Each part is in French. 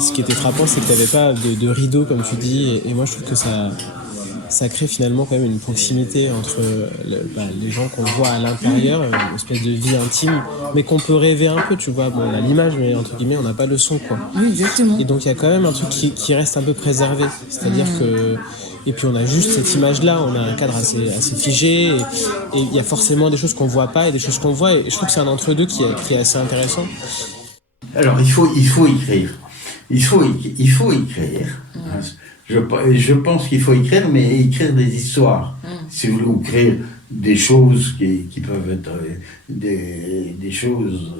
Ce qui était frappant, c'est que tu n'avais pas de rideau, comme tu dis, et moi je trouve que ça crée finalement quand même une proximité entre les gens qu'on voit à l'intérieur, une espèce de vie intime, mais qu'on peut rêver un peu, tu vois. Bon, on a l'image, mais entre guillemets, on n'a pas le son, quoi. Oui, exactement. Et donc il y a quand même un truc qui reste un peu préservé, c'est-à-dire que... Et puis on a juste cette image-là, on a un cadre assez figé, et il y a forcément des choses qu'on voit pas et des choses qu'on voit, et je trouve que c'est un entre-deux qui est assez intéressant. Alors, il faut écrire. Il faut écrire. Je pense qu'il faut écrire, mais écrire des histoires. Si vous voulez écrire des choses qui peuvent être des choses,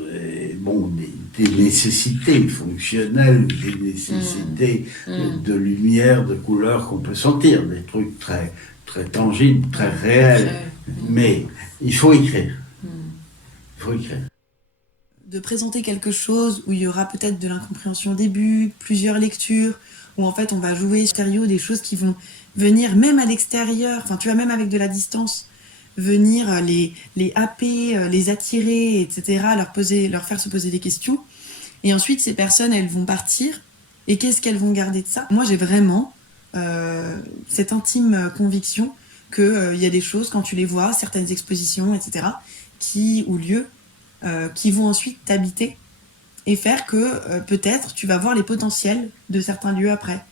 des nécessités fonctionnelles, des nécessités de lumière, de couleur qu'on peut sentir, des trucs très, très tangibles, très réels. Mais il faut écrire. Il faut écrire. De présenter quelque chose où il y aura peut-être de l'incompréhension au début, plusieurs lectures, où en fait on va jouer stéréo des choses qui vont venir même à l'extérieur, enfin tu vois, même avec de la distance, venir les happer, les attirer, etc., leur faire se poser des questions. Et ensuite ces personnes, elles vont partir, et qu'est-ce qu'elles vont garder de ça? Moi j'ai vraiment cette intime conviction qu'il y a des choses, quand tu les vois, certaines expositions, etc., ou lieux, qui vont ensuite t'habiter et faire que peut-être tu vas voir les potentiels de certains lieux après.